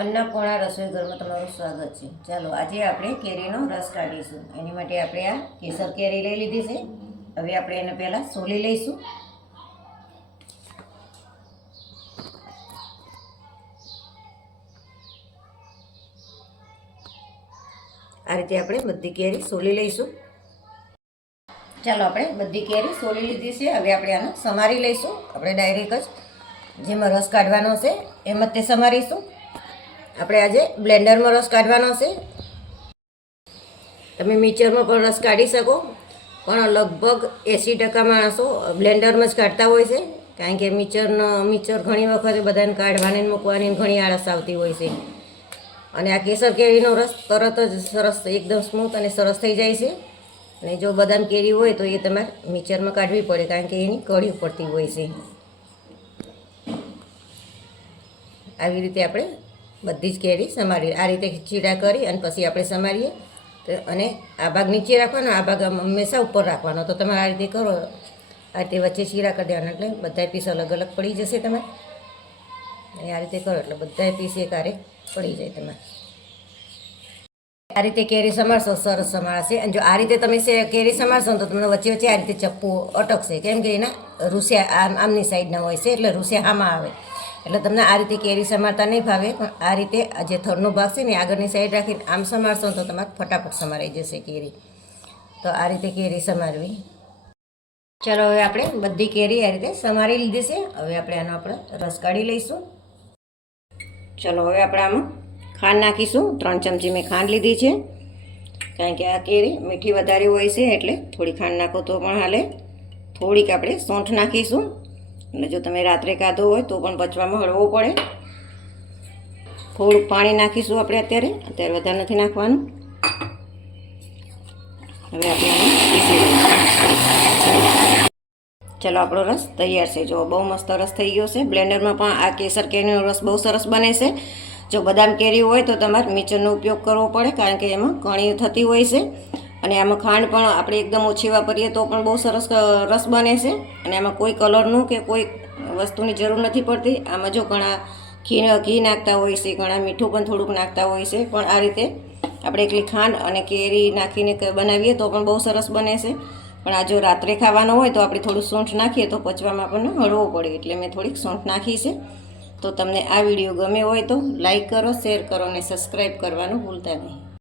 અન્નપૂર્ણા રસોઈ ઘરમાં તમારું સ્વાગત છે. ચાલો, આજે આપણે કેરીનો રસ કાઢીશું. એની માટે આપણે આ કેસર કેરી લઈ લીધી છે. હવે આપણે એને પહેલાં સોલી લઈશું. આ રીતે આપણે બધી કેરી સોલી લઈશું. ચાલો, આપણે બધી કેરી સોલી લીધી છે. હવે આપણે આને સમારી લઈશું. આપણે ડાયરેક્ટ જ જેમાં રસ કાઢવાનો છે, એમાં તે સમારીશું. આપણે આજે બ્લેન્ડરમાં રસ કાઢવાનો છે. તમે મિક્સરમાં પણ રસ કાઢી શકો, પણ લગભગ એંસી ટકા માણસો બ્લેન્ડરમાં જ કાઢતા હોય છે, કારણ કે મિક્સરનો, મિક્સર ઘણી વખત બધાને કાઢવાની મૂકવાની ઘણી આળસ આવતી હોય છે. અને આ કેસર કેરીનો રસ તરત જ સરસ એકદમ સ્મૂથ અને સરસ થઈ જાય છે. અને જો બદામ કેરી હોય તો એ તમારે મિક્સરમાં કાઢવી પડે, કારણ કે એની કળી પડતી હોય છે. આવી રીતે આપણે બધી જ કેરી સમારી આ રીતે ચીડા કરી અને પછી આપણે સમારીએ. અને આ ભાગ નીચે રાખવાનો, આ ભાગ હંમેશા ઉપર રાખવાનો. તો તમે આ રીતે કરો. આ રીતે વચ્ચે ચીરા કરી દેવાના. એટલે બધા પીસ અલગ અલગ પડી જશે તમે અને આ રીતે કરો એટલે બધા પીસ એક આરે પડી જાય તમે આ રીતે કેરી સમારશો, સરસ સમારશે. અને જો આ રીતે તમે કેરી સમારશો તો તમને વચ્ચે વચ્ચે આ રીતે ચપ્પુ અટકશે. કેમ કે એના રૂસિયા આમ, આમની સાઈડના હોય છે, એટલે રૂસિયા આમાં આવે. એટલે તમને આ રીતે કેરી સમારતા નહીં ભાવે, પણ આ રીતે આ જે થરનો ભાગ છે ને આગળની સાઈડ રાખીને આમ સમારશો તો તમારે ફટાફટ સમારાઈ જશે કેરી. તો આ રીતે કેરી સમારવી. ચાલો હવે આપણે બધી કેરી આ રીતે સમારી લીધી છે. હવે આપણે આનો આપણે રસ કાઢી લઈશું. ચલો હવે આપણે આમાં ખાંડ નાખીશું. ત્રણ ચમચી મેં ખાંડ લીધી છે. કારણ કે આ કેરી મીઠી વધારે હોય છે એટલે થોડી ખાંડ નાખો તો પણ હાલે. થોડીક આપણે સૂંઠ નાખીશું. અને જો તમે રાત્રે કાધો હોય તો પણ પચવામાં હળવો પડે. થોડુંક પાણી નાખીશું આપણે અત્યારે. અત્યારે વધારે નથી નાખવાનું. હવે આપણે ચલો, આપણો રસ તૈયાર છે. જો, બહુ મસ્ત રસ થઈ ગયો છે. બ્લેન્ડરમાં પણ આ કેસર કેરીનો રસ બહુ સરસ બને છે. જો બદામ કેરી હોય તો તમારે મિક્સરનો ઉપયોગ કરવો પડે, કારણ કે એમાં કણી થતી હોય છે. અને આમાં ખાંડ પણ આપણે એકદમ ઓછી વાપરીએ તો પણ બહુ સરસ રસ બને છે. અને આમાં કોઈ કલરનું કે કોઈ વસ્તુની જરૂર નથી પડતી. આમાં જો ઘણા ઘી ઘી નાખતા હોય છે, ઘણા મીઠું પણ થોડુંક નાખતા હોય છે. પણ આ રીતે આપણે એકલી ખાંડ અને કેરી નાખીને બનાવીએ તો પણ બહુ સરસ બને છે. પણ આ જો રાત્રે ખાવાનો હોય તો આપણે થોડું સૂંઠ નાખીએ તો પચવામાં આપણને હળવો પડે. એટલે મેં થોડીક સૂંઠ નાખી છે. તો તમને આ વીડિયો ગમે હોય તો લાઈક કરો, શેર કરો અને સબસ્ક્રાઈબ કરવાનું ભૂલતા નહીં.